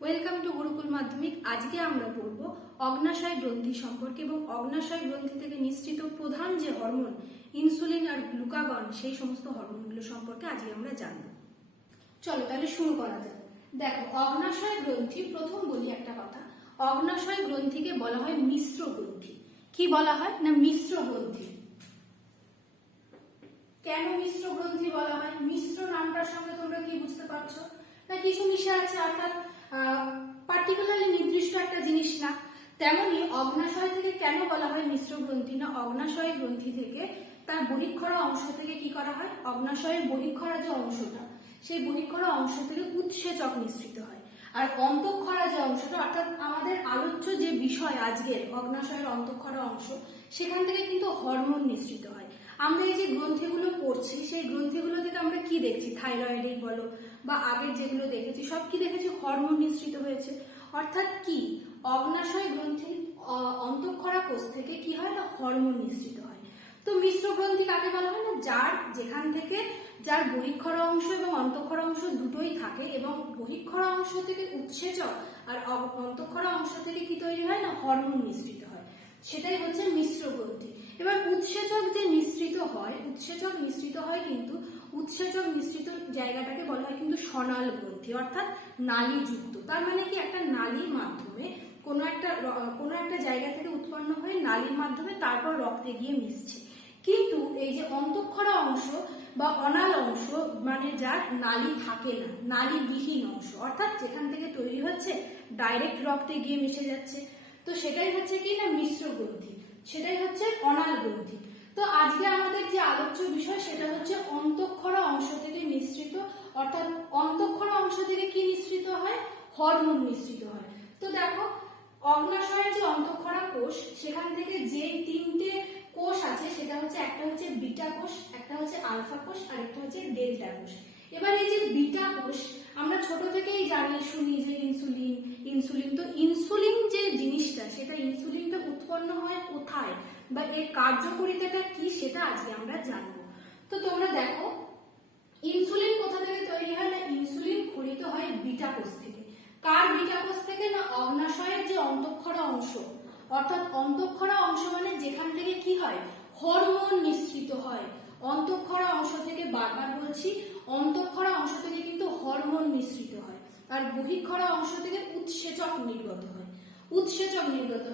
Welcome to Gurukul মাধ্যমিক। আজকে আমরা পড়ব অগ্নাশয় গ্রন্থি সম্পর্কে এবং অগ্নাশয় গ্রন্থি থেকে নিঃসৃত প্রধান যে হরমোন ইনসুলিন আর গ্লুকাগন সেই সমস্ত হরমোনগুলো সম্পর্কে আজকে আমরা জানব। চলো তাহলে শুরু করা যাক। দেখো, অগ্নাশয় গ্রন্থি, প্রথম বলি একটা কথা, অগ্নাশয় গ্রন্থিকে বলা হয় মিশ্র গ্রন্থি। কি বলা হয় না, মিশ্র গ্রন্থি। কেন মিশ্র গ্রন্থি বলা হয়? মিশ্র নামটার সঙ্গে তোমরা কি বুঝতে পারছো না, কিছু মিশে আছে, অর্থাৎ পার্টিকুলারলি নির্দিষ্ট একটা জিনিস না। তেমনি অগ্নাশয় থেকে কেন বলা হয় মিশ্র গ্রন্থি না, অগ্নাশয় গ্রন্থি থেকে তার বহিঃক্ষরা অংশ থেকে কি করা হয়, অগ্নাশয়ের বহিঃক্ষরা যে অংশটা, সেই বহিঃক্ষরা অংশ থেকে উৎসেচক নিঃসৃত হয়। আর অন্তঃক্ষরা যে অংশটা, অর্থাৎ আমাদের আলোচ্য যে বিষয় আজকের অগ্নাশয়ের অন্তঃক্ষরা অংশ, সেখান থেকে কিন্তু হরমোন নিঃসৃত হয়। আমরা এই যে গ্রন্থিগুলো পড়ছি, সেই গ্রন্থিগুলো থেকে আমরা কি দেখছি, থাইরয়েডই বলো বা আগের যেগুলো দেখেছি, সব কি দেখেছি, হরমোন নিঃসৃত হয়েছে। অর্থাৎ কি, অগ্নাশয় গ্রন্থি অন্তঃক্ষরা কোষ থেকে কি হয় না, হরমোন নিঃসৃত হয়। তো মিশ্র গ্রন্থি কাকে বলা হয় না, যেখান থেকে যার বহিঃক্ষরা অংশ এবং অন্তঃক্ষরা অংশ দুটোই থাকে এবং বহিঃক্ষরা অংশ থেকে উৎসেচক আর অন্তঃক্ষরা অংশ থেকে কি তৈরি হয় না, হরমোন নিঃসৃত হয়, সেটাই হচ্ছে মিশ্র গ্রন্থি। এবার উৎসেচক যে নিঃসৃত হয়, কিন্তু উৎসেচক নিঃসৃত জায়গাটাকে বলা হয় কিন্তু সনাল গ্রন্থি, অর্থাৎ নালীযুক্ত। তার মানে কি, একটা নালীর মাধ্যমে কোনো একটা জায়গা থেকে উৎপন্ন হয়ে নালীর মাধ্যমে তারপর রক্তে গিয়ে মিশছে। কিন্তু এই যে অন্তঃক্ষরা অংশ বা অনাল অংশ, মানে যার নালী থাকে না, নালীবিহীন অংশ, অর্থাৎ যেখান থেকে তৈরি হচ্ছে ডাইরেক্ট রক্তে গিয়ে মিশে যাচ্ছে, তো সেটাই হচ্ছে কি না, মিশ্র গ্রন্থি, সেটাই হচ্ছে অনাল গ্রন্থি। তো আজকে আমাদের যে আলোচ্য বিষয় সেটা হচ্ছে অন্তঃক্ষরা অংশ থেকে নিঃসৃত, অর্থাৎ অন্তঃক্ষরা অংশ থেকে কি নিঃসৃত হয়, হরমোন নিঃসৃত হয়। তো দেখো, অগ্নাশয়ের যে অন্তঃক্ষরা কোষ, সেখান থেকে যে তিনটে কোষ আছে, সেটা হচ্ছে, একটা হচ্ছে বিটা কোষ, একটা হচ্ছে আলফা কোষ, আর একটা হচ্ছে ডেল্টা কোষ। এবার এই যে বিটা কোষ, আমরা ছোট থেকেই জানি শুনি যে ইনসুলিন, তো ইনসুলিন যে জিনিসটা, সেটা ইনসুলিনটা উৎপন্ন হয় কোথায় বা এর কার্যকারিতাটা কি, সেটা আজকে আমরা জানবো। তো তোমরা দেখো, ইনসুলিন কোথা থেকে তৈরি হয় না, ইনসুলিন ক্ষরিত হয় বিটা কোষ থেকে। কার বিটা কোষ থেকে না, অগ্নাশয়ের যে অন্তঃক্ষরা অংশ, অর্থাৎ অন্তঃক্ষরা অংশ মানে যেখান থেকে কি হয়, হরমোন নিঃসৃত হয়। অন্তঃক্ষরা অংশ থেকে, বারবার বলছি, অন্তঃক্ষরা অংশ থেকে কিন্তু হরমোন নিঃসৃত হয়, আর বহিঃক্ষরা অংশ থেকে উৎসেচক নির্গত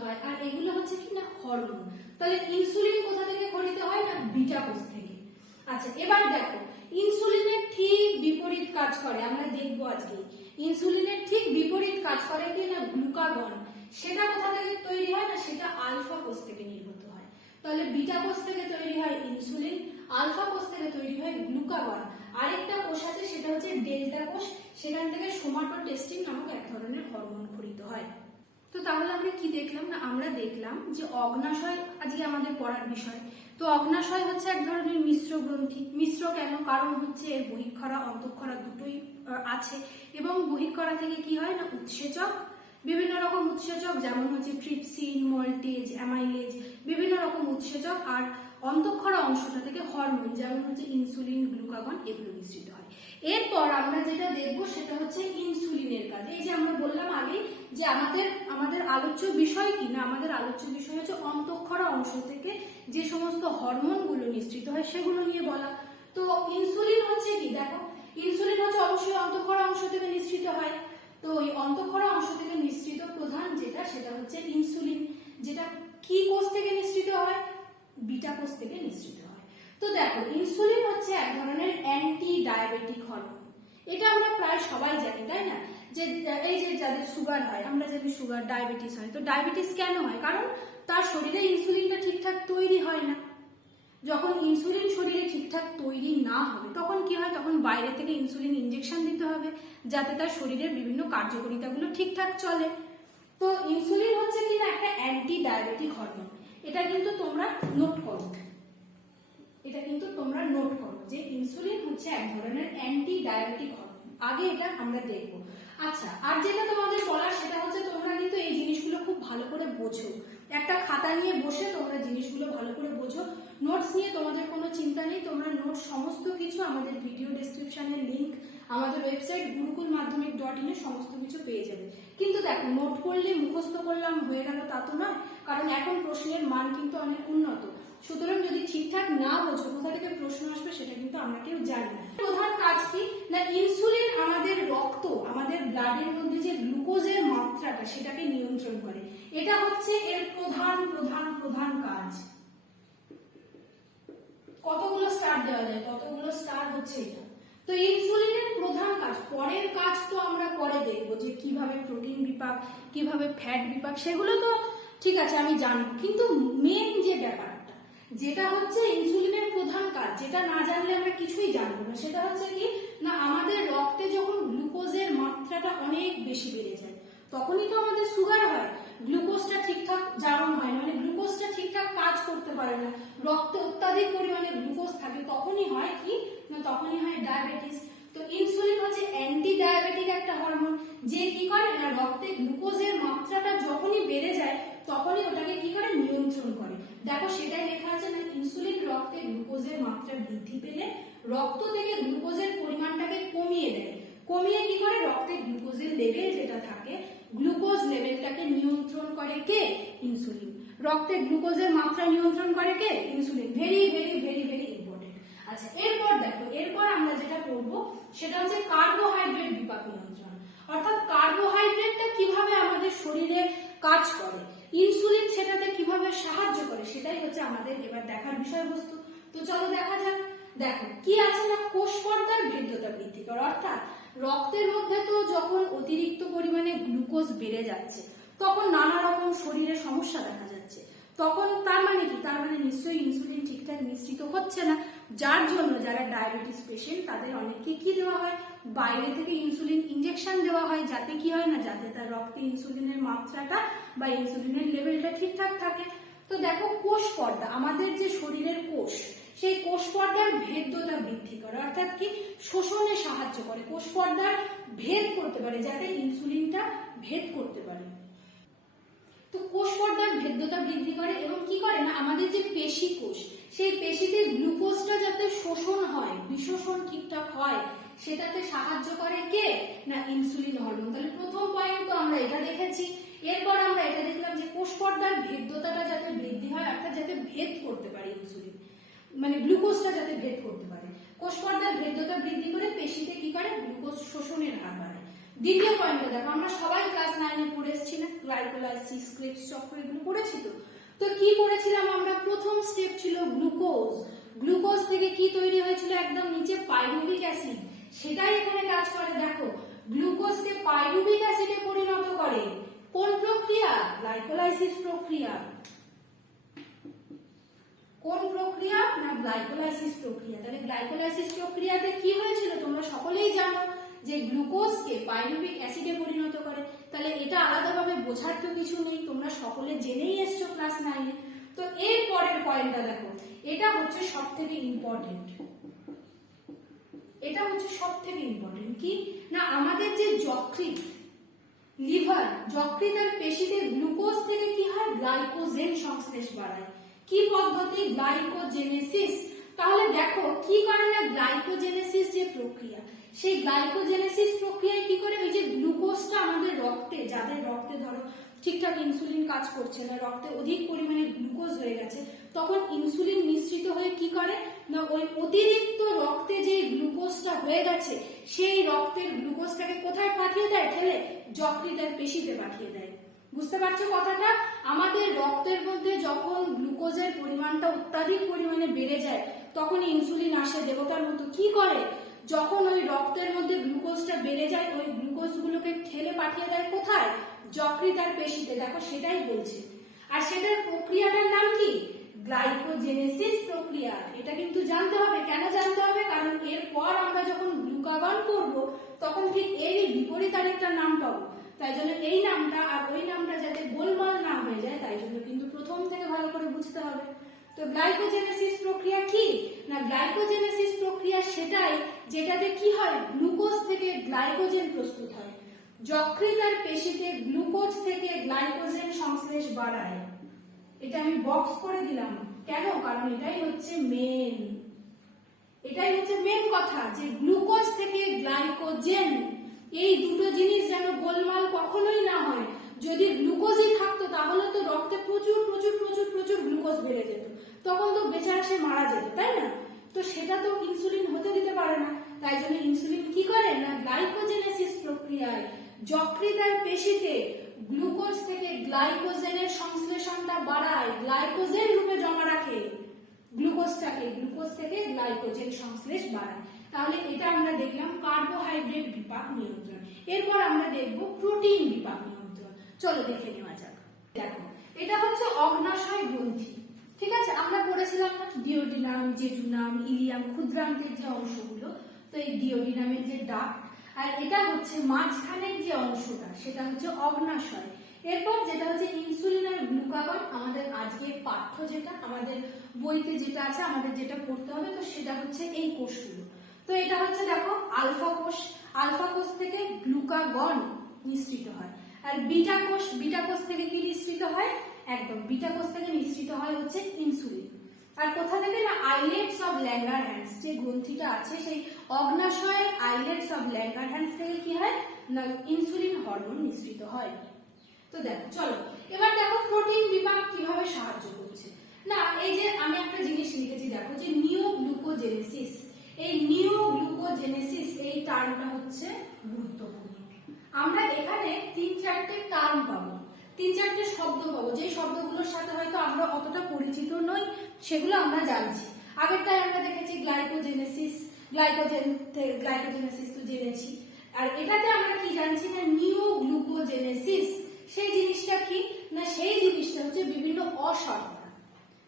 হয়, আর এগুলো হচ্ছে কি না, হরমোন। তাহলে ইনসুলিন কোথা থেকে ক্ষরিত হয় না, বিটা কোষ থেকে। আচ্ছা, এবার দেখো, ইনসুলিনের ঠিক বিপরীত কাজ করে, আমরা দেখবো আজকে। ইনসুলিনের ঠিক বিপরীত কাজ করে কি না, গ্লুকাগন। সেটা কোথা থেকে তৈরি হয় না, সেটা আলফা কোষ থেকে নির্গত হয়। তাহলে বিটা কোষ থেকে তৈরি হয় ইনসুলিন, আলফা কোষ থেকে তৈরি হয় গ্লুকাগন। আরেকটা কোষ আছে, সেটা হচ্ছে ডেল্টা কোষ, সেখান থেকে সোমাটোটেস্টিন নামক এক ধরনের হরমোন ক্ষরিত হয়। তো তাহলে আমরা কি দেখলাম না, আমরা দেখলাম যে অগ্নাশয় আজকে আমাদের পড়ার বিষয়। তো অগ্নাশয় হচ্ছে এক ধরনের মিশ্র গ্রন্থি। মিশ্র কেন, কারণ হচ্ছে এর বহিঃক্ষরা অন্তঃক্ষরা দুটোই আছে এবং বহিঃক্ষরা থেকে কি হয় না, উৎসেচক, বিভিন্ন রকম উৎসেচক, যেমন হচ্ছে ট্রিপসিন, মল্টেজ, অ্যামাইলেজ, বিভিন্ন রকম উৎসেচক, আর অন্তঃক্ষরা অংশটা থেকে হরমোন, যেমন হচ্ছে ইনসুলিন, গ্লুকাগন, এগুলো মিশ্রিত হয়। এরপর আমরা যেটা দেখবো সেটা হচ্ছে ইনসুলিনের কাজ। এই যে আমরা বললাম আগে যে আমাদের আলোচ্য বিষয় কি না, আমাদের আলোচ্য বিষয় হচ্ছে অন্তঃক্ষরা অংশ থেকে যে সমস্ত হরমোনগুলো নিঃসৃত হয় সেগুলো নিয়ে বলা। তো ইনসুলিন হচ্ছে কি, দেখো, ইনসুলিন হচ্ছে অবশ্যই অন্তঃক্ষরা অংশ থেকে নিঃসৃত হয়। তো ওই অন্তঃক্ষরা অংশ থেকে নিঃসৃত প্রধান যেটা, সেটা হচ্ছে ইনসুলিন, যেটা কি কোষ থেকে নিঃসৃত হয়, বিটা কোষ থেকে নিঃসৃত হয়। তো দেখো, ইনসুলিন হচ্ছে এক ধরনের অ্যান্টি ডায়াবেটিক হরমোন। এটা আমরা প্রায় সবাই জানি, তাই না, যে এই যে যাদের সুগার হয়, আমরা জানি সুগার, ডায়াবেটিস হয়। তো ডায়াবেটিস কেন হয়, কারণ তার শরীরে ইনসুলিনটা ঠিকঠাক তৈরি হয় না। যখন ইনসুলিন শরীরে ঠিকঠাক তৈরি না হবে, তখন কি হয়, তখন বাইরে থেকে ইনসুলিন ইনজেকশন দিতে হবে যাতে তার শরীরের বিভিন্ন কার্যকারিতাগুলো ঠিকঠাক চলে। তো ইনসুলিন হচ্ছে কিনা একটা অ্যান্টি ডায়াবেটিক হরমোন। এটা কিন্তু তোমরা নোট করো, যে ইনসুলিন হচ্ছে এক ধরনের অ্যান্টি ডায়াবেটিক হরমোন। আগে এটা আমরা দেখবো। আচ্ছা, আর যেটা তোমাদের বলার সেটা হচ্ছে, তোমরা কিন্তু এই জিনিসগুলো খুব ভালো করে বোঝো। একটা খাতা নিয়ে বসে তোমরা জিনিসগুলো ভালো করে বোঝো। নোটস নিয়ে তোমাদের কোনো চিন্তা নেই, তোমরা নোটস সমস্ত কিছু আমাদের ভিডিও ডেসক্রিপশনের লিংক আমাদের ওয়েবসাইট gurukulmadhyamik.in এ সমস্ত কিছু পেয়ে যাবে। কিন্তু দেখো, নোট করলে মুখস্থ করলাম হয়ে গেল তা তো নয়, কারণ এখন প্রশ্নের মান কিন্তু অনেক উন্নত। সুতরাং যদি ঠিকঠাক না বোঝো কোথা থেকে প্রশ্ন আসবে সেটা কিন্তু আমরা কেউ জানি না। প্রধান কাজ কি না, ইনসুলিন আমাদের রক্ত, আমাদের ব্লাডের মধ্যে যে গ্লুকোজের মাত্রাটা সেটাকে নিয়ন্ত্রণ করে। এটা হচ্ছে এর প্রধান প্রধান প্রধান কাজ। কতগুলো স্টার দেওয়া যায়? ততগুলো স্টার হচ্ছে এটা। তো ইনসুলিনের প্রধান কাজ, পরের কাজ তো আমরা পরে দেখবো যে কিভাবে প্রোটিন বিপাক, কিভাবে ফ্যাট বিপাক, সেগুলো তো ঠিক আছে আমি জানবো, কিন্তু মেন যে ব্যাপারটা যেটা হচ্ছে ইনসুলিনের প্রধান কাজ, যেটা না জানলে আমরা কিছুই জানবো না, সেটা হচ্ছে কি না, আমাদের রক্তে যখন গ্লুকোজের মাত্রাটা অনেক বেশি বেড়ে যায় তখনই তো আমাদের সুগার হয়। গ্লুকোজটা ঠিকঠাক জারণ হয় না, মানে গ্লুকোজটা ঠিকঠাক কাজ করতে পারে না, রক্তে অত্যাধিক পরিমাণে গ্লুকোজ থাকে, তখনই হয় কি না, তখনই হয় ডায়াবেটিস। তো ইনসুলিন হচ্ছে অ্যান্টি ডায়াবেটিক একটা হরমোন, যে কি করে না, রক্তে গ্লুকোজের মাত্রাটা যখনই বেড়ে যায় তখনই ওটাকে কি করে, নিয়ন্ত্রণ করে। দেখো সেটাই লেখা আছে না, ইনসুলিন রক্তে গ্লুকোজের মাত্রা বৃদ্ধি পেলে রক্ত থেকে গ্লুকোজের পরিমাণটাকে কমিয়ে দেয়, কমিয়ে কি করে, রক্তে গ্লুকোজের লেভেল যেটা থাকে, গ্লুকোজ লেভেলটাকে নিয়ন্ত্রণ করে কে, ইনসুলিন। রক্তে গ্লুকোজের মাত্রা নিয়ন্ত্রণ করে কে, insulin. Very very very very important. আচ্ছা, এরপর দেখো, এরপর আমরা যেটা করবো সেটা হচ্ছে কার্বোহাইড্রেট বিপাক নিয়ন্ত্রণ, অর্থাৎ কার্বোহাইড্রেটটা কিভাবে আমাদের শরীরে কাজ করে, ইনসুলিন সেটাতে কিভাবে সাহায্য করে, সেটাই হচ্ছে আমাদের এবার দেখার বিষয়বস্তু। তো চলো দেখা যাক। দেখো কি আছে না, কোষ পর্দার ভেদ্যতা বৃদ্ধি করে, অর্থাৎ রক্তের মধ্যে তো যখন অতিরিক্ত পরিমাণে গ্লুকোজ বেড়ে যাচ্ছে তখন নানা রকম শরীরে সমস্যা দেখা যাচ্ছে, তখন তার মানে কি, তার মানে নিশ্চয়ই ইনসুলিন ঠিকঠাক নিঃসৃত হচ্ছে না, যার জন্য যারা ডায়াবেটিস পেশেন্ট তাদের অনেককে কি দেওয়া হয়, বাইরে থেকে ইনসুলিন ইনজেকশন দেওয়া হয়, যাতে কি হয় না, যাতে তার রক্তে ইনসুলিনের মাত্রাটা বা ইনসুলিনের লেভেলটা ঠিকঠাক থাকে। তো দেখো, কোষ পর্দা, আমাদের যে শরীরের কোষ, সেই কোষ পর্দার ভেদ্যতা বৃদ্ধি করে, অর্থাৎ কি শোষণে সাহায্য করে, কোষ পর্দার ভেদ করতে পারে, যাতে ইনসুলিনটা ভেদ করতে পারে। তো কোষ পর্দার ভেদ্যতা বৃদ্ধি করে এবং কি করে না, আমাদের যে পেশি কোষ, সেই পেশিতে গ্লুকোজটা যাতে শোষণ হয়, বিশোষণ ঠিকঠাক হয়, সেটাতে সাহায্য করে কে না, ইনসুলিন হরমোন। তাহলে প্রথম পয়েন্ট তো আমরা এটা দেখেছি। এরপর আমরা এটা দেখলাম যে কোষ পর্দার ভেদ্যতাটা যাতে বৃদ্ধি হয়, অর্থাৎ যাতে ভেদ করতে পারে ইনসুলিন, মানে গ্লুকোজটা যাতে ভেদ করতে পারে। কোষ পর্দার ভেদ্যতা বৃদ্ধি করে পেশিতে কি করে, গ্লুকোজ শোষণের হার বাড়ায়। দ্বিতীয় পয়েন্টটা দেখো, আমরা সবাই ক্লাস 9 এ পড়ে এসেছি না, গ্লাইকোলাইসিস, ক্রেবস চক্র, এগুলো পড়েছি তো। তো কি পড়েছিলাম আমরা, প্রথম স্টেপ ছিল গ্লুকোজ, গ্লুকোজ থেকে কি তৈরি হয়েছিল, একদম নিচে পাইরুভিক অ্যাসিড, সেটাই এখানে কাজ করে। দেখো, গ্লুকোজকে পাইরুভিক অ্যাসিডে পরিণত করে, কোন প্রক্রিয়া, গ্লাইকোলাইসিস প্রক্রিয়া। কোন প্রক্রিয়া না, গ্লাইকোলাইসিস প্রক্রিয়া। তাহলে গ্লাইকোলাইসিস প্রক্রিয়াতে কি হয়েছিল তোমরা সকলেই জানো, যে গ্লুকোজকে পাইরুভিক অ্যাসিডে পরিণত করে। তাহলে এটা আলাদাভাবে বোঝার তো কিছু নেই, তোমরা সকলে জেনেই এসছো ক্লাস 9 এ। তো এর পরের পয়েন্টটা দেখো, এটা হচ্ছে সবথেকে ইম্পর্টেন্ট, এটা হচ্ছে সবথেকে ইম্পর্টেন্ট কি না, আমাদের যে যকৃৎ, লিভার, যকৃৎ আর পেশিতে গ্লুকোজ থেকে কি হয়, গ্লাইকোজেন সংশ্লেষ বাড়ায়। কি পদ্ধতি, গ্লাইকোজেনেসিস। তাহলে দেখো কি করে না, গ্লাইকোজেনেসিস যে প্রক্রিয়া, সেই গ্লাইকোজেনেসিস প্রক্রিয়ায় কি করে, ওই যে গ্লুকোজটা আমাদের রক্তে, যাদের রক্তে ধরো ঠিকঠাক ইনসুলিন কাজ করছে না, রক্তে অধিক পরিমাণে গ্লুকোজ হয়ে গেছে, তখন ইনসুলিন নিঃসৃত হয়ে কি করে না, ওই অতিরিক্ত রক্তে যে গ্লুকোজটা হয়ে গেছে সেই রক্তের গ্লুকোজটাকে কোথায় পাঠিয়ে দেয়, ঠেলে যকৃৎ আর পেশিতে পাঠিয়ে দেয়। বুঝতে পারছো কথাটা? আমাদের রক্তের মধ্যে যখন গ্লুকোজের পরিমাণটা অত্যাধিক পরিমাণে বেড়ে যায় তখন ইনসুলিন আসে দেবতার মতো, কি করে, যখন ওই রক্তের মধ্যে গ্লুকোজটা বেড়ে যায় ওই গ্লুকোজগুলোকে ঠেলে পাঠিয়ে দেয় কোথায়, যকৃৎ আর পেশিতে। দেখো সেটাই বলছে, আর সেটার প্রক্রিয়াটার নাম কি, গ্লাইকোজেনেসিস প্রক্রিয়া। এটা কিন্তু জানতে হবে। কেন জানতে হবে, কারণ এরপর আমরা যখন গ্লুকাগন করব তখন ঠিক এর বিপরীত আরেকটা নাম পাবো, তাই জন্য এই নামটা আর ওই নামটা যাতে গোলমাল না হয়ে যায় তাই জন্য কিন্তু প্রথম থেকে ভালো করে বুঝতে হবে। তো গ্লাইকোজেনেসিস প্রক্রিয়া কি না, গ্লাইকোজেনেসিস প্রক্রিয়া সেটাই যেটাতে কি হয়, গ্লুকোজ থেকে গ্লাইকোজেন প্রস্তুত হয়, যকৃৎ আর পেশিতে গ্লুকোজ থেকে গ্লাইকোজেন সংশ্লেষ বাড়ায়। এটা আমি বক্স করে দিলাম, কেন, কারণ এটাই হচ্ছে মেন। এটাই হচ্ছে মেন কথা, যে গ্লুকোজ থেকে গ্লাইকোজেন এই দুটো জিনিস যেন গোলমাল কখনোই না হয়। যদি গ্লুকোজই থাকতো তাহলে তো রক্তে প্রচুর প্রচুর প্রচুর প্রচুর গ্লুকোজ বেড়ে যেত, তখন তো বেচারা সে মারা যেত, তাই না? তো সেটা তো ইনসুলিন হতে দিতে পারে না। তাই জন্য ইনসুলিন কি করে না, গ্লাইকোজেনেসিস প্রক্রিয়ায় যকৃতের পেশিতে গ্লুকোজ থেকে গ্লাইকোজেনের সংশ্লেষণটা বাড়ায়, গ্লাইকোজেন রূপে জমা রাখে গ্লুকোজটাকে, গ্লুকোজ থেকে গ্লাইকোজেন সংশ্লেষ বাড়ায়। তাহলে এটা আমরা দেখলাম কার্বোহাইড্রেট বিপাক নিয়ন্ত্রণ। এরপর আমরা দেখব প্রোটিন বিপাক নিয়ন্ত্রণ। চলো দেখে নেওয়া যাক। দেখো, এটা হচ্ছে অগ্নাশয় গ্রন্থি, ঠিক আছে? আমরা পড়েছিলাম না ডিওডিনাম, জেজুনাম, ইলিয়াম, ক্ষুদ্রান্তের যে অংশগুলো, তো এই ডিওডিনামের যে ডাক্ট, আর এটা হচ্ছে মাঝখানের যে অংশটা সেটা হচ্ছে অগ্নাশয়। এরপর যেটা হচ্ছে ইনসুলিন আর গ্লুকাগন, আমাদের আজকে পাঠ্য যেটা আমাদের বইতে যেটা আছে, আমাদের যেটা পড়তে হবে, তো সেটা হচ্ছে এই কোষগুলো। তো এটা হচ্ছে দেখো আলফা কোষ, আলফা কোষ থেকে গ্লুকাগন নিঃসৃত হয়। আর বিটা কোষ, বিটা কোষ থেকে কি নিঃসৃত হয়? একদম বিটা কোষ থেকে নিঃসৃত হয় হচ্ছে ইনসুলিন। আর কোথা থেকে না, আইলেটস অফ ল্যাঙ্গারহ্যান্স যে গ্রন্থিটা আছে, সেই অগ্নাশয়ের আইলেটস অফ ল্যাঙ্গারহ্যান্স থেকে কি হয় না, ইনসুলিন হরমোন নিঃসৃত হয়। তো দেখো, চলো এবার দেখো প্রোটিন বিপাক কিভাবে সাহায্য করছে। না, এই যে আমি একটা জিনিস লিখেছি, দেখো যে নিওগ্লুকোজেনেসিস, এই নিওগ্লুকোজেনেসিস এই টার্মটা হচ্ছে গুরুত্বপূর্ণ। আমরা এখানে 3-4টে টার্ম পাবো, 3-4টে শব্দ পাবো, যে শব্দগুলোর সাথে হয়তো আমরা অতটা পরিচিত নই, সেগুলো আমরা জানছি। আগেরটায় আমরা দেখেছি গ্লাইকোজেনেসিস, গ্লাইকোজেনেসিস তো জেনেছি। আর এটাতে আমরা কি জানছি না, নিওগ্লুকোজেনেসিস, সেই জিনিসটা কি না, সেই জিনিসটা হচ্ছে বিভিন্ন অশর্করা।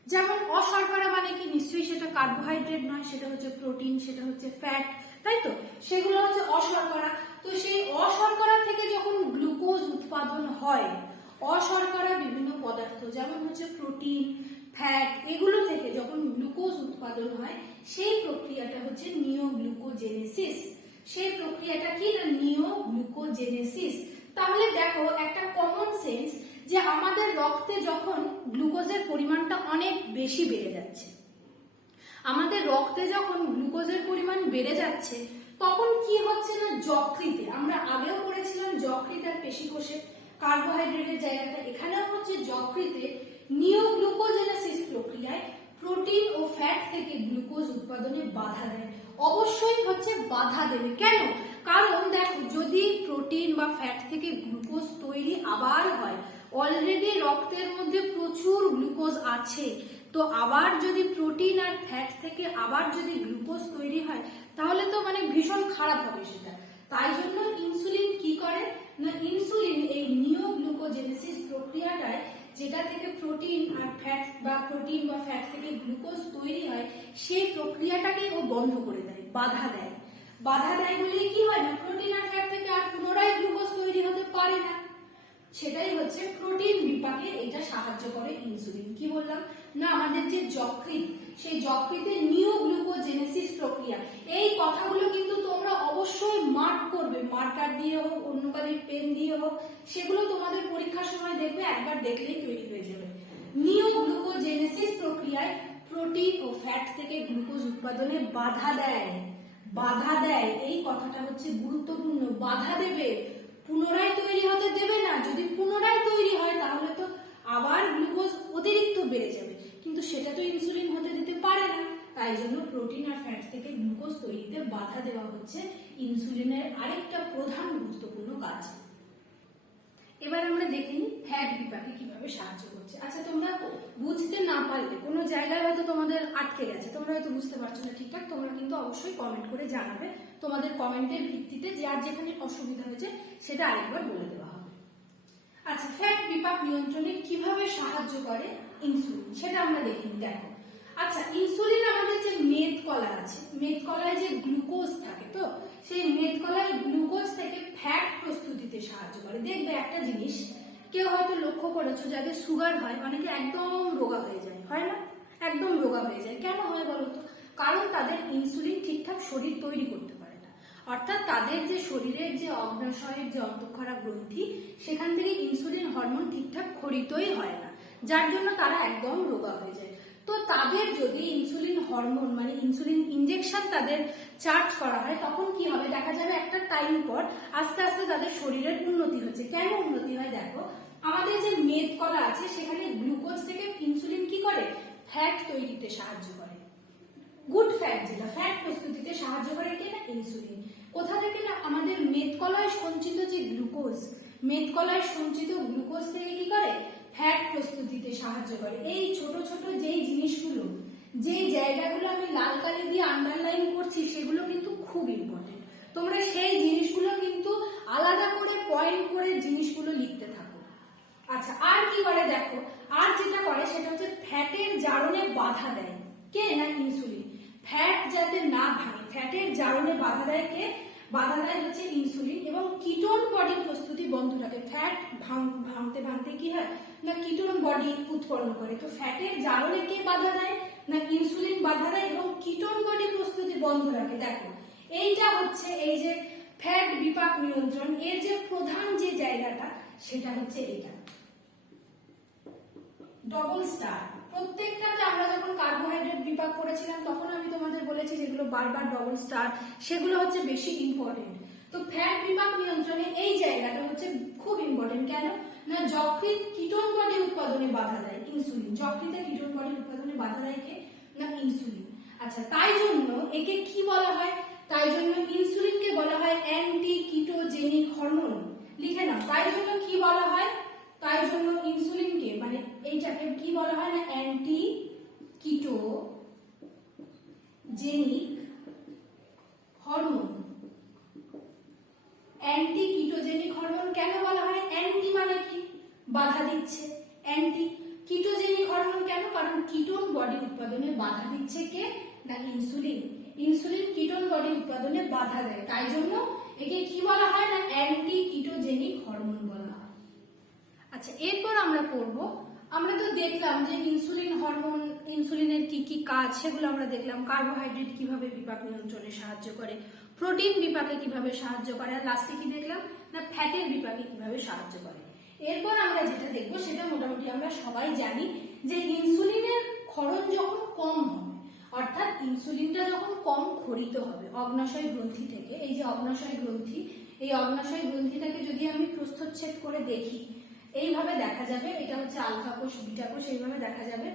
যেমন অশর্করা মানে কি, নিশ্চয়ই সেটা কার্বোহাইড্রেট নয়, সেটা হচ্ছে প্রোটিন, সেটা হচ্ছে ফ্যাট, তাই তো? সেগুলো হচ্ছে অশর্করা। তো সেই অশর্করা থেকে যখন গ্লুকোজ উৎপাদন হয়, অশর্করা বিভিন্ন পদার্থ যেমন হচ্ছে প্রোটিন, ফ্যাট, এগুলো থেকে যখন গ্লুকোজ উৎপাদন হয়, সেই প্রক্রিয়াটা হচ্ছে নিওগ্লুকোজেনেসিস। সেই প্রক্রিয়াটা কি না, নিওগ্লুকোজেনেসিস। তাহলে দেখো একটা কমন সেন্স, যে আমাদের রক্তে যখন গ্লুকোজের পরিমাণটা অনেক বেশি বেড়ে যাচ্ছে, আমাদের রক্তে যখন গ্লুকোজের পরিমাণ বেড়ে যাচ্ছে, তখন কি হচ্ছে না, যকৃতে, আমরা আগেও পড়েছিলাম যকৃত আর পেশিকোষে কার্বোহাইড্রেটের জায়গাটা, এখানেও হচ্ছে যকৃতে নিওগ্লুকোজেনেসিস প্রক্রিয়ায় প্রোটিন ও ফ্যাট থেকে গ্লুকোজ উৎপাদনে বাধা দেয়। অবশ্যই হচ্ছে বাধা দেবে, কেন? কারণ দেখো, যদি প্রোটিন বা ফ্যাট থেকে গ্লুকোজ তৈরি আবার হয়, অলরেডি রক্তের মধ্যে প্রচুর গ্লুকোজ আছে, তো আবার যদি প্রোটিন আর ফ্যাট থেকে আবার যদি গ্লুকোজ তৈরি হয়, তাহলে তো মানে ভীষণ খারাপ হবে সেটা। তাই জন্য ইনসুলিন কি করে না, ইনসুলিন এই নিওগ্লুকোজেনেসিস প্রক্রিয়াটায়, যেটা থেকে প্রোটিন আর ফ্যাট বা প্রোটিন বা ফ্যাট থেকে গ্লুকোজ তৈরি হয়, সেই প্রক্রিয়াটাকে ও বন্ধ করে দেয়, বাধা দেয়। বাধা দেয় বলে কি হয় না, প্রোটিন আর ফ্যাট থেকে আর পুনরায় গ্লুকোজ তৈরি হতে পারে না। সেটাই হচ্ছে প্রোটিন বিপাকে এটা সাহায্য করে ইনসুলিন। কি বললাম না, আমাদের যে যকৃৎ, সেই যকৃতে নিওগ্লুকোজেনেসিস প্রক্রিয়া, এই কথাগুলো কিন্তু তোমরা অবশ্যই মার্ক করবে, মার্কার দিয়ে হোক, অন্য কালির পেন দিয়ে হোক, সেগুলো তোমাদের পরীক্ষার সময় দেখবে, একবার দেখলেই তৈরি হয়ে যাবে। নিওগ্লুকোজেনেসিস প্রক্রিয়ায় প্রোটিন ও ফ্যাট থেকে গ্লুকোজ উৎপাদনে বাধা দেয়, বাধা দেয়, এই কথাটা হচ্ছে গুরুত্বপূর্ণ। বাধা দেবে, পুনরায় তৈরি হতে দেবে না। যদি পুনরায় তৈরি হয়, তাহলে তো আবার গ্লুকোজ অতিরিক্ত বেড়ে যাবে, কিন্তু সেটা তো ইনসুলিন হতে দিতে পারে না। তাই জন্য প্রোটিন আর ফ্যাট থেকে গ্লুকোজ তৈরিতে বাধা দেওয়া হচ্ছে ইনসুলিনের আরেকটা প্রধান গুরুত্বপূর্ণ কাজ। এবার আমরা দেখে নিই ফ্যাট বিপাকে কিভাবে সাহায্য করছে। আচ্ছা, তোমরা বুঝতে না পারলে, কোনো জায়গায় হয়তো তোমাদের আটকে গেছে, তোমরা হয়তো বুঝতে পারছো না ঠিকঠাক, তোমরা কিন্তু অবশ্যই কমেন্ট করে জানাবে। তোমাদের কমেন্টের ভিত্তিতে যার যেখানে অসুবিধা হয়েছে সেটা আরেকবার বলে দেওয়া হবে। আচ্ছা, ফ্যাট বিপাক নিয়ন্ত্রণে কিভাবে সাহায্য করে ইনসুলিন, সেটা আমরা দেখি। দেখো, আচ্ছা, ইনসুলিন আমাদের যে মেদকলা আছে, মেদকলায় যে গ্লুকোজ থাকে, তো সেই মেদকলায় গ্লুকোজ থেকে ফ্যাট প্রস্তুতিতে সাহায্য করে। দেখবে একটা জিনিস, কেউ হয়তো লক্ষ্য করেছো, যাদের সুগার হয়, অনেকে একদম রোগা হয়ে যায়, হয় না? একদম রোগা হয়ে যায়, কেন হয় বলতো? কারণ তাদের ইনসুলিন ঠিকঠাক শরীর তৈরি করতে পারে না। অর্থাৎ তাদের যে শরীরের যে অগ্নাশয়ের যে অন্তঃক্ষরা গ্রন্থি, সেখান থেকে ইনসুলিন হরমোন ঠিকঠাক ক্ষরিতই হয় না, যার জন্য তারা একদম রোগা হয়ে যায়। তো তাদের যদি ইনসুলিন হরমোন মানে ইনসুলিন ইনজেকশন তাদের চার্জ করা হয়, তখন কি হবে দেখা যাবে একটা টাইম পর আস্তে আস্তে তাদের শরীরের উন্নতি হচ্ছে। কেন উন্নতি হয় দেখো, আমাদের যে মেদ কলা আছে সেখানে গ্লুকোজ থেকে ইনসুলিন কি করে, ফ্যাট তৈরিতে সাহায্য করে। গুড ফ্যাট, যেটা ফ্যাট প্রস্তুতিতে সাহায্য করে কে না, ইনসুলিন। কোথা থেকে না, আমাদের মেদ কলায় সঞ্চিত যে গ্লুকোজ, মেদ কলায় সঞ্চিত গ্লুকোজ থেকে কি করে, ফ্যাট প্রস্তুতিতে সাহায্য করে। এই ছোট ছোট যেই জিনিসগুলো, যেই জায়গাগুলো আমি লাল কালি দিয়ে আন্ডারলাইন করছি সেগুলো কিন্তু খুব ইম্পর্টেন্ট। তোমরা সেই জিনিসগুলো কিন্তু আলাদা করে পয়েন্ট করে জিনিসগুলো লিখতে থাকো। আচ্ছা, আর কি করে দেখো, আর যেটা করে সেটা হচ্ছে ফ্যাটের জারণে বাধা দেয় কে না, ইনসুলিন। ফ্যাট যাতে না ভাঙে, ফ্যাটের জারণে বাধা দেয় কে, বাধা দেয় হচ্ছে ইনসুলিন। এবং কিটোন বডি প্রস্তুতি বন্ধ রাখে। ফ্যাট ভাঙতে ভাঙতে কি হয় না, কিটোন বডি উৎপন্ন করে। তো ফ্যাটের জারণে কে বাধা দেয় না, ইনসুলিন বাধা দেয় এবং কিটোন বডি প্রস্তুতি বন্ধ রাখে। দেখো এইটা হচ্ছে এই যে ফ্যাট বিপাক নিয়ন্ত্রণ, এর যে প্রধান যে জায়গাটা সেটা হচ্ছে এটা ডবল স্টার। প্রত্যেকটাতে আমরা যখন কার্বোহাইড্রেট বিপাক করেছিলাম তখন আমি তোমাদের বলেছি যেগুলো বারবার ডবল স্টার সেগুলো হচ্ছে বেশি ইম্পর্টেন্ট। তো ফ্যাট বিপাক নিয়ন্ত্রণে এই জায়গাটা হচ্ছে খুব ইম্পর্টেন্ট। কেন না, যকৃৎ কিটোন বডি উৎপাদনে বাধা দেয় ইনসুলিন। যকৃতে কিটোন বডি উৎপাদনে বাধা দেয় কে না, ইনসুলিন। আচ্ছা, তাই জন্য একে কি বলা হয়, তাই জন্য ইনসুলিনকে বলা হয় অ্যান্টি কিটোজেনিক হরমোন। লিখে নাও, তাই জন্য কি বলা হয়, তাই জন্য ইনসুলিনকে মানে এইটাকে কি বলা হয় না, anti ketogenic hormone. Anti ketogenic hormone কেন বলা হয়, অ্যান্টি মানে কি, বাধা দিচ্ছে। অ্যান্টি কিটোজেনিক হরমোন কেন, কারণ কিটোন বডি উৎপাদনে বাধা দিচ্ছে কে না, ইনসুলিন। ইনসুলিন কিটোন বডি উৎপাদনে বাধা দেয়, তাই জন্য একে কি বলা হয় না, অ্যান্টি কিটোজেনিক হরমোন বলা হয়। আচ্ছা, এরপর আমরা পড়বো, আমরা তো দেখলাম যে ইনসুলিন হরমোন, ইনসুলিনের কি কি কাজ সেগুলো আমরা দেখলাম। কার্বোহাইড্রেট কিভাবে বিপাক নিয়ন্ত্রণে সাহায্য করে, প্রোটিন বিপাকে কিভাবে সাহায্য করে, আর লাস্টে কি দেখলাম না, ফ্যাটের বিপাকে কিভাবে সাহায্য করে। এরপর আমরা যেটা দেখবো সেটা মোটামুটি আমরা সবাই জানি যে ইনসুলিনের ক্ষরণ যখন কম হবে, অর্থাৎ ইনসুলিনটা যখন কম ক্ষরিত হবে অগ্নাশয় গ্রন্থি থেকে, এই যে অগ্নাশয় গ্রন্থি, এই অগ্নাশয় গ্রন্থিটাকে যদি আমি প্রস্থচ্ছেদ করে দেখি এইভাবে দেখা যাবে, এটা হচ্ছে আলফা কোষ বিটা কোষ, এইভাবে দেখা যাবে।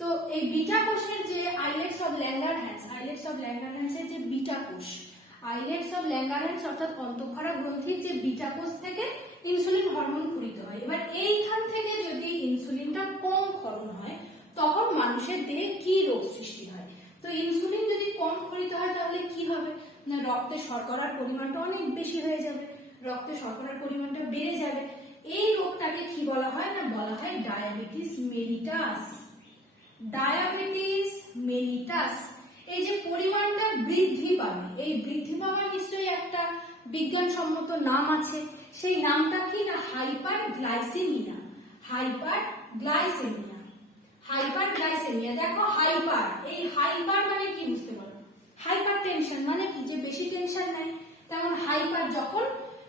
তো এই বিটা কোষের যে islets of Langerhans, islets of ল্যাঙ্গারহ্যান্সের যে বিটা কোষ, আইলেটস অফ ল্যাঙ্গারহ্যান্স অর্থাৎ অন্তঃক্ষরা গ্রন্থির যে বিটা কোষ থেকে ইনসুলিন হরমোন ক্ষরিত হয়। এবার এইখান থেকে যদি ইনসুলিনটা কম ক্ষরণ হয় তখন মানুষের দেহে কি রোগ সৃষ্টি হয়। তো ইনসুলিন যদি কম ক্ষরিত হয় তাহলে কি হবে না, রক্তে শর্করার পরিমাণটা অনেক বেশি হয়ে যাবে, রক্তে শর্করার পরিমাণটা বেড়ে যাবে। এই রোগটাকে কি বলা হয় না, বলা হয় ডায়াবেটিস মেলিটাস। Diabetes mellitus. এই যে পরিমাণটা বৃদ্ধি পাবে, এই বৃদ্ধি পাওয়ার নিশ্চয়ই একটা বিজ্ঞানসম্মত নাম আছে, সেই নামটা কি না, hyper glycaemia. Hyper glycaemia, hyper glycaemia. দেখো হাইপার, এই হাইপার মানে কি বুঝতে পারো, হাইপার টেনশন মানে কি, যে বেশি টেনশন নাই। তেমন হাইপার, যখন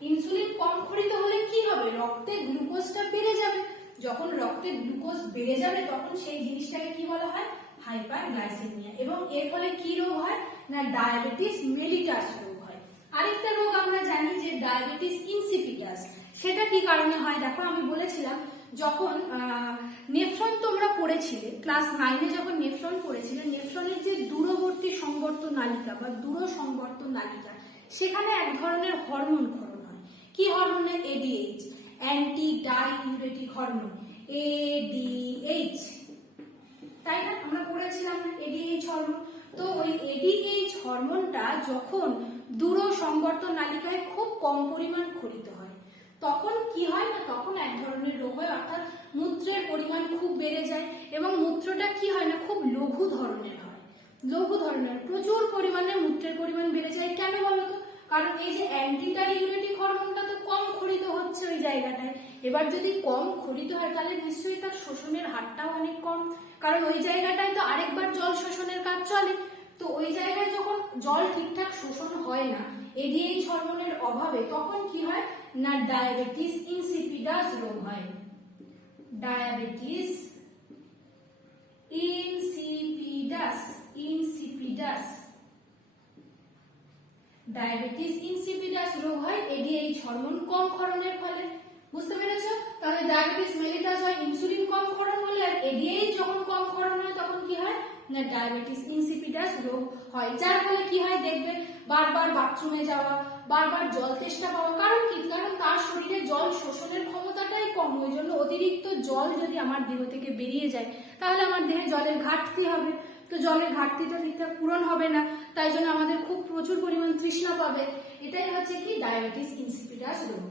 ইনসুলিন কম ক্ষরিত হলে কি হবে, রক্তে গ্লুকোজটা বেড়ে যাবে। যখন রক্তে গ্লুকোজ বেড়ে যাবে তখন সেই জিনিসটাকে কি বলা হয়, হাইপার গ্লাইসেমিয়া। এবং এর ফলে কি রোগ হয় না, ডায়াবেটিস মেলিটাস রোগ হয়। আরেকটা রোগ আমরা জানি যে ডায়াবেটিস ইনসিপিটাস। সেটা কি কারণে হয়, দেখো আমি বলেছিলাম যখন নেফ্রন তোমরা পড়েছিলে ক্লাস 9-এ, যখন নেফ্রন পড়েছিলে, নেফ্রনের যে দূরবর্তী সংবর্ত নালিকা বা দূর সংবর্ত নালিকা, সেখানে এক ধরনের হরমোন ক্ষরণ হয়। কি হরমোনের, ADH, anti diuretic hormone, ADH, তাই না, আমরা পড়েছিলাম এডিএইচ হরমোন। তো ওই এডিএইচ হরমোনটা যখন দূর সংবর্ত নালিকায় খুব কম পরিমাণ ক্ষরিত হয় তখন কি হয় না, তখন এক ধরনের রোগ হয়, অর্থাৎ মূত্রের পরিমাণ খুব বেড়ে যায় এবং মূত্রটা কি হয় না, খুব লঘু ধরনের হয়। লঘু ধরনের, প্রচুর পরিমাণে মূত্রের পরিমাণ বেড়ে যায়। কেন বলতো, কারণ এই যে অ্যান্টি ডাইউরেটিক হরমোনটা তো কম ক্ষরিত হচ্ছে ওই জায়গাটায়। এবার যদি কম ক্ষরিত হয় তাহলে নিশ্চয়ই তার শোষণের হারটাও অনেক কম, কারণ ওই জায়গাটায় তো আরেকবার জল শোষণের কাজ চলে। তো ওই জায়গায় যখন জল ঠিকঠাক শোষণ হয় না এডিএইচ হরমোনের অভাবে, তখন কি হয় না, ডায়াবেটিস ইনসিপিডাস রোগ হয়। Diabetes insipidus, insipidus. Diabetes insipidus রোগ হয় এডিএইচ হরমোন কম ক্ষরণের ফলে। বুঝতে পেরেছো? তাহলে ডায়াবেটিস মেলিটাস হয় ইনসুলিন কম ক্ষরণ হলে, আর এডিএইচ যখন কম ক্ষরণ হয় তখন কি হয় না ডায়াবেটিস ইনসিপিডাস রোগ হয়। যার ফলে কি হয় দেখবে বারবার বাথরুমে যাওয়া, বারবার জল তেষ্টা পাওয়া। কারণ কি? কারণ তার শরীরে জল শোষণের ক্ষমতাটাই কম, ওই জন্য অতিরিক্ত জল যদি আমার দেহ থেকে বেরিয়ে যায় তাহলে আমার দেহে জলের ঘাটতি হবে। তো জলের ঘাটতিটা ঠিকঠাক পূরণ হবে না, তাই জন্য আমাদের খুব প্রচুর পরিমাণ তৃষ্ণা পাবে। এটাই হচ্ছে কি ডায়াবেটিস ইনসিপিডাস রোগ।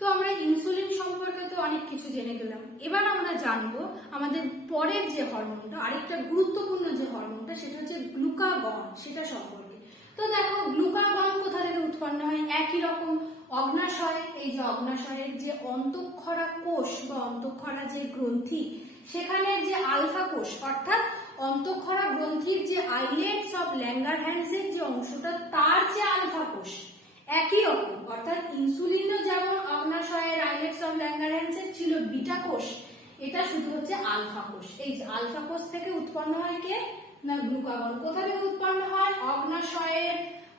তো আমরা ইনসুলিন সম্পর্কে তো অনেক কিছু জেনে গেলাম। এবার আমরা জানবো আমাদের পরের যে হরমোনটা, আরেকটা গুরুত্বপূর্ণ যে হরমোনটা, সেটা হচ্ছে গ্লুকাগন, সেটা সম্পর্কে। তো দেখো গ্লুকাগন কোথা থেকে উৎপন্ন হয়? একই রকম অগ্নাশয়, এই যে অগ্নাশয়ের যে অন্তঃক্ষরা কোষ বা অন্তঃক্ষরা যে গ্রন্থি, সেখানে যে আলফা কোষ অর্থাৎ অন্তঃক্ষরা গ্রন্থির যে আইলেটস অফ ল্যাঙ্গারহ্যান্সের যে অংশটা, তার যে আলফা কোষ একই রকম, অর্থাৎ ইনসুলিনও যেমন অগ্নাশয়ের আইলেটস অফ ল্যাঙ্গারহ্যান্সের ছিল বিটা কোষ, এটা শুধু হচ্ছে আলফা কোষ। এই যে আলফা কোষ থেকে উৎপন্ন হয় কে না গ্লুকাগন। কোথা থেকে উৎপন্ন হয়? অগ্নাশয়ের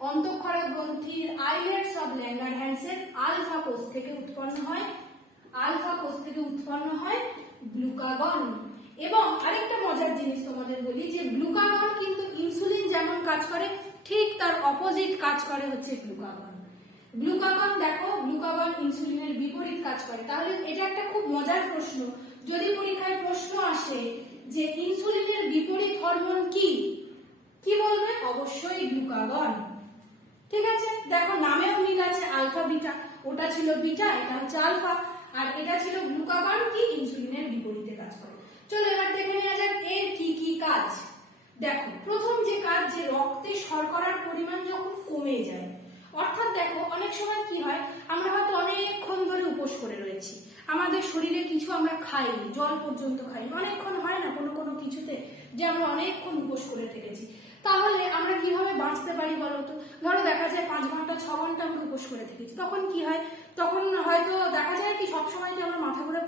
অন্তঃক্ষরা গ্রন্থির আইলেটস অফ ল্যাঙ্গারহ্যান্সের আলফা কোষ থেকে উৎপন্ন হয়, আলফা কোষ থেকে উৎপন্ন হয় গ্লুকাগন। এবং আরেকটা মজার জিনিস তোমাদের বলি যে গ্লুকাগন কিন্তু ইনসুলিন যেমন কাজ করে ঠিক তার অপোজিট কাজ করে হচ্ছে গ্লুকাগন। গ্লুকাগন দেখো, গ্লুকাগন ইনসুলিনের বিপরীত কাজ করে। তাহলে এটা একটা খুব মজার প্রশ্ন, যদি পরীক্ষায় প্রশ্ন আসে যে ইনসুলিনের বিপরীত হরমোন কি, কি বলবে? অবশ্যই গ্লুকাগন। ঠিক আছে, দেখো নামেও মিল আছে, আলফা বিটা, ওটা ছিল বিটা, এটা হচ্ছে আলফা, আর এটা ছিল গ্লুকাগন, কি ইনসুলিনের বিপরীতে কাজ করে। চলো এবার দেখে নেওয়া যাক এর কি কি কাজ। দেখো প্রথম যে কাজ, যে রক্তে শর্করার পরিমাণ যখন কমে যায়, অর্থাৎ দেখো অনেক সময় কি হয়, আমরা হয়তো অনেকক্ষণ ধরে উপোস করে রয়েছি, আমাদের শরীরে কিছু আমরা খাইনি, জল পর্যন্ত খাইনি, অনেকক্ষণ হয় না কোনো কোনো কিছুতে যে আমরা অনেকক্ষণ উপোস করে থেকেছি, তাহলে আমরা কিভাবে বাঁচতে পারি বলতো? ধরো দেখা যায় 5 ঘন্টা 6 ঘন্টা আমরা উপোস করে থেকেছি, তখন কি হয়? তখন হয়তো দেখা যায় কি সবসময় কি আমরা মাথা ঘুরে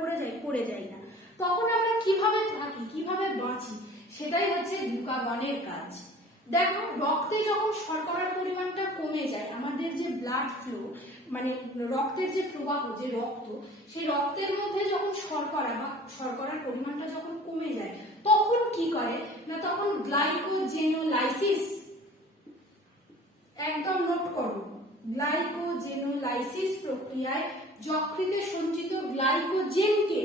পড়ে যাই না, তখন আমরা কিভাবে থাকি, কিভাবে বাঁচি, সেটাই হচ্ছে গ্লুকাগনের কাজ। দেখো রক্তে যখন শর্করার পরিমাণটা কমে যায়, আমাদের যে ব্লাড ফ্লো মানে রক্তের যে প্রবাহ, যে রক্ত, সেই রক্তের মধ্যে যখন শর্করা বা শর্করার পরিমাণটা যখন কমে যায়, তখন কি করে না তখন গ্লাইকোজেনোলাইসিস, একদম নোট করো, গ্লাইকোজেনোলাইসিস প্রক্রিয়ায় যকৃতে সঞ্চিত গ্লাইকোজেনকে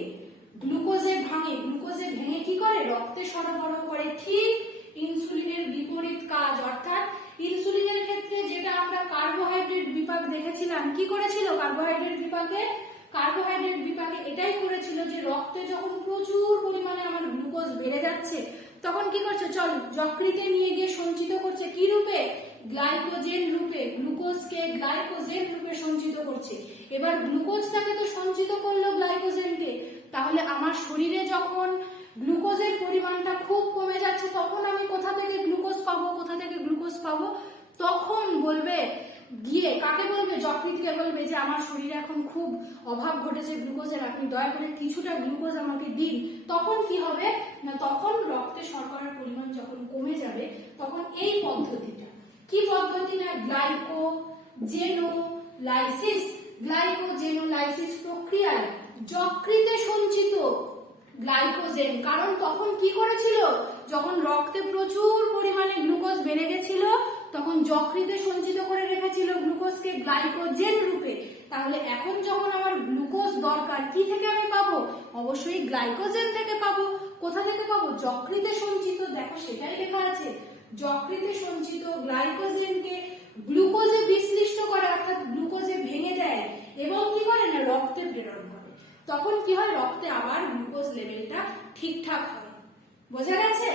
গ্লুকোজে ভাঙে, গ্লুকোজে ভেঙে কি করে রক্তে সরবরাহ করে। ঠিক ইনসুলিনের বিপরীত কাজ, অর্থাৎ ইনসুলিনের ক্ষেত্রে যেটা আমরা কার্বোহাইড্রেট বিপাক দেখেছিলাম, কি করেছিল কার্বোহাইড্রেট বিপাকে এটাই করেছিল যে রক্তে যখন প্রচুর পরিমাণে আমার গ্লুকোজ বেড়ে যাচ্ছে, তখন কি করছে, চল যকৃতে নিয়ে গিয়ে সঞ্চিত করছে কি রূপে? গ্লাইকোজেন রূপে, গ্লুকোজকে গ্লাইকোজেন রূপে সঞ্চিত করছে। এবার গ্লুকোজটাকে তো সঞ্চিত করলো গ্লাইকোজেনকে, তাহলে আমার শরীরে যখন গ্লুকোজের পরিমাণটা খুব কমে যাচ্ছে, তখন আমি কোথা থেকে গ্লুকোজ পাবো? তখন বলবে গিয়ে কাকে বলবে? যকৃতকে বলবে যে আমার শরীরে এখন খুব অভাব ঘটেছে গ্লুকোজের, আপনি দয়া করে কিছুটা গ্লুকোজ আমাকে দিন। তখন কি হবে না তখন রক্তে শর্করার পরিমাণ যখন কমে যাবে, তখন এই পদ্ধতিটা, কি পদ্ধতি না গ্লাইকোজেনোলাইসিস প্রক্রিয়ায় যকৃতে সঞ্চিত গ্লাইকোজেন, কারণ তখন কি করেছিল, যখন রক্তে প্রচুর পরিমাণে গ্লুকোজ বেড়ে গেছিল, তখন যকৃতে সঞ্চিত করে রেখেছিল গ্লুকোজকে গ্লাইকোজেন রূপে। তাহলে এখন যখন আমার গ্লুকোজ দরকার, কি থেকে আমি পাবো? অবশ্যই গ্লাইকোজেন থেকে পাবো। কোথা থেকে পাবো? যকৃতে সঞ্চিত, দেখো সেটাই লেখা আছে, যকৃতে সঞ্চিত গ্লাইকোজেনকে গ্লুকোজে বিশ্লিষ্ট করে, অর্থাৎ গ্লুকোজে ভেঙে দেয় এবং কি করে না রক্তে প্রেরণ করে। তখন কি হয়, রক্তে আবার গ্লুকোজ লেভেলটা ঠিকঠাক হয়। বোঝা গেছে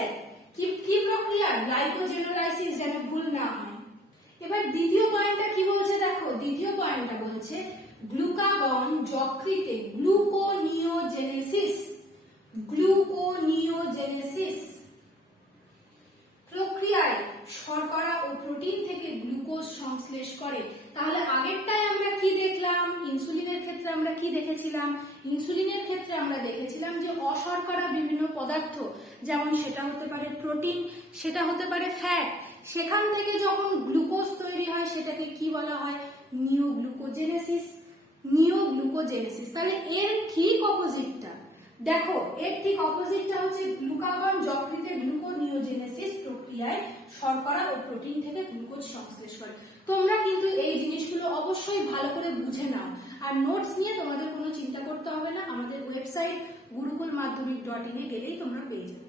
কি প্রক্রিয়া? গ্লাইকোজেনোলাইসিস, যেন ভুল না হয়। এবার দ্বিতীয় পয়েন্টটা কি বলছে দেখো, দ্বিতীয় পয়েন্টটা বলছে গ্লুকাগন যকৃতে গ্লুকোনিওজেনেসিস প্রক্রিয়ায় শর্করা ও প্রোটিন থেকে গ্লুকোজ সংশ্লেষ করে। তাহলে আগেরটায় আমরা কি দেখলাম? ইনসুলিনের ক্ষেত্রে আমরা কি দেখেছিলাম? ইনসুলিনের ক্ষেত্রে আমরা দেখেছিলাম যে অশর্করা বিভিন্ন পদার্থ, যেমন সেটা হতে পারে প্রোটিন, সেটা হতে পারে ফ্যাট, সেখান থেকে যখন গ্লুকোজ তৈরি হয় সেটাকে কি বলা হয়? নিওগ্লুকোজেনেসিস। নিওগ্লুকোজেনেসিস। তাহলে এর ঠিক অপোজিটটা দেখো, এর ঠিক অপোজিটটা হচ্ছে গ্লুকাগন যকৃতে গ্লুকোনিওজেনেসিস প্রক্রিয়ায় শর্করা ও প্রোটিন থেকে গ্লুকোজ সংশ্লেষ করে। তোমরা কিন্তু এই জিনিসগুলো অবশ্যই ভালো করে বুঝে নাও, আর নোটস নিয়ে তোমাদের কোনো চিন্তা করতে হবে না। আমাদের ওয়েবসাইট gurukulmadhyamik.in এ গেলেই তোমরা পেয়ে যাবে।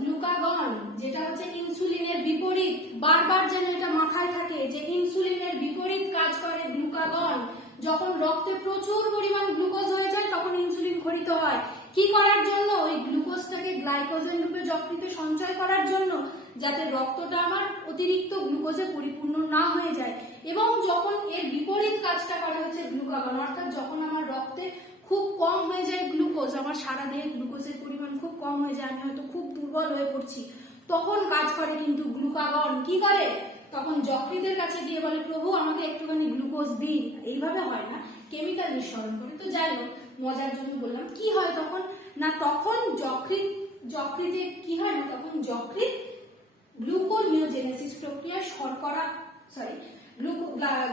গ্লুকাগন যেটা হচ্ছে ইনসুলিনের বিপরীত, বারবার যেন এটা মাথায় থাকে যে ইনসুলিনের বিপরীত কাজ করে গ্লুকাগন। যখন রক্তে প্রচুর পরিমাণ গ্লুকোজ হয়ে যায় তখন ইনসুলিন খরিত হয়। কি করার জন্য? ওই গ্লুকোজটাকে গ্লাইকোজেন রূপে যকৃতে সঞ্চয় করার জন্য, যাতে রক্তটা আমার অতিরিক্ত গ্লুকোজে পরিপূর্ণ না হয়ে যায়। এবং যখন এর বিপরীত কাজটা করে হচ্ছে গ্লুকাগন, অর্থাৎ যখন আমার রক্তে খুব কম হয়ে যায় গ্লুকোজ, আমার সারা দেহে গ্লুকোজের পরিমাণ খুব কম হয়ে যায়, আমি হয়তো খুব দুর্বল হয়ে পড়ছি, তখন কাজ করে কিন্তু গ্লুকাগন। কি করে? তখন যকৃতের কাছে গিয়ে বলে, প্রভু আমাকে একটুখানি গ্লুকোজ দিন। এইভাবে হয় না, কেমিক্যাল নিঃসরণ করে। তো যাই হোক, মজার জন্য বললাম। কি হয় তখন? না তখন যকৃতে কি হয় না, তখন যকৃত গ্লুকোনিওজেনেসিস প্রক্রিয়ায়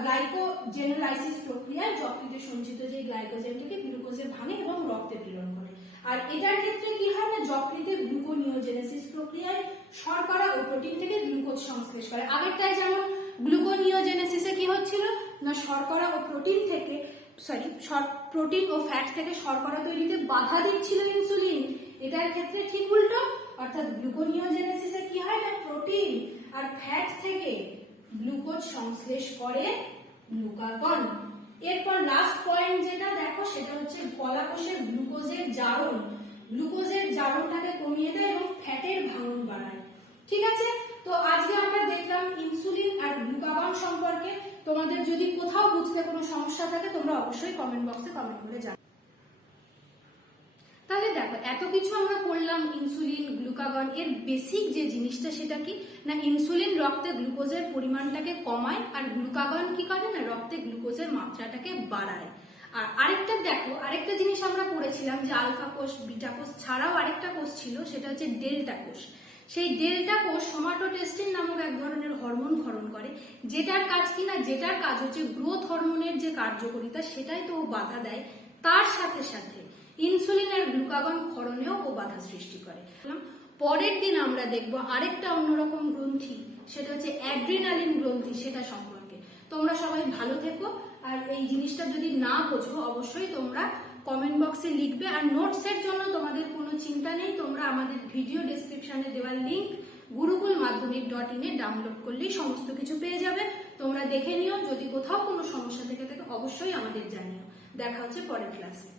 গ্লাইকোজেনোলাইসিস প্রক্রিয়ায় যকৃতে সঞ্চিত যে গ্লাইকোজেনটাকে গ্লুকোজে ভাঙে এবং রক্তে প্রেরণ করে। আর এটার ক্ষেত্রে কি হয় না, যকৃতে গ্লুকোনিওজেনেসিস প্রক্রিয়ায় শর্করা ও প্রোটিন থেকে গ্লুকোজ সংশ্লেষ করে। আগেরটায় যেমন গ্লুকোনিওজেনেসিসে কি হচ্ছিল না, শর্করা ও প্রোটিন ও ফ্যাট থেকে শর্করা তৈরিতে বাধা দিচ্ছিল ইনসুলিন। এটার ক্ষেত্রে ঠিক উল্টো, অর্থাৎ গ্লুকোনিওজেনেসিসে কি হয় না, প্রোটিন আর ফ্যাট থেকে গ্লুকোজ সংশ্লেষ করে গ্লুকাগন। এরপর লাস্ট পয়েন্ট যেটা দেখো, সেটা হচ্ছে কলাকোষের গ্লুকোজের জারণ। গ্লুকোজের জারণটাকে কমিয়ে দেয় এবং ফ্যাটের ভাঙন বাড়ায়। ঠিক আছে, তো আজকে আমরা দেখলাম ইনসুলিন আর গ্লুকাগন সম্পর্কে। তোমাদের যদি কোথাও বুঝতে কোনো সমস্যা থাকে তোমরা অবশ্যই কমেন্ট বক্সে কমেন্ট করে জানাও। তাহলে দেখো, এত কিছু আমরা পড়লাম ইনসুলিন, গ্লুকাগন। এর বেসিক যে জিনিসটা সেটা কি না, ইনসুলিন রক্তে গ্লুকোজের পরিমাণটাকে কমায়, আর গ্লুকাগন কি করে না, রক্তে গ্লুকোজের মাত্রাটাকে বাড়ায়। আর আরেকটা জিনিস আমরা পড়েছিলাম যে আলফা কোষ, বিটা কোষ ছাড়াও আরেকটা কোষ ছিল, সেটা হচ্ছে ডেল্টা কোষ। সেই ডেল্টা কোষ সোমাটোটেস্টিন নামক এক ধরনের হরমোন ক্ষরণ করে, যেটার কাজ হচ্ছে গ্রোথ হরমোনের যে কার্যকারিতা সেটাই তো বাধা দেয়। তার সাথে সাথে ইনসুলিন আর গ্লুকাগন ক্ষরণেও ও বাধা সৃষ্টি করে। পরের দিন আমরা দেখব আরেকটা অন্যরকম গ্রন্থি, সেটা হচ্ছে অ্যাড্রিনালিন গ্রন্থি, সেটা সম্পর্কে। তোমরা সবাই ভালো থেকো, আর এই জিনিসটা যদি না বোঝো অবশ্যই তোমরা কমেন্ট বক্সে লিখবে। আর নোটসের জন্য তোমাদের কোনো চিন্তা নেই, তোমরা আমাদের ভিডিও ডেসক্রিপশনে দেওয়া লিঙ্ক gurukulmadhyamik.in এ ডাউনলোড করলেই সমস্ত কিছু পেয়ে যাবে। তোমরা দেখে নিও, যদি কোথাও কোনো সমস্যা থেকে থাকে অবশ্যই আমাদের জানিও। দেখা হচ্ছে পরের ক্লাসে।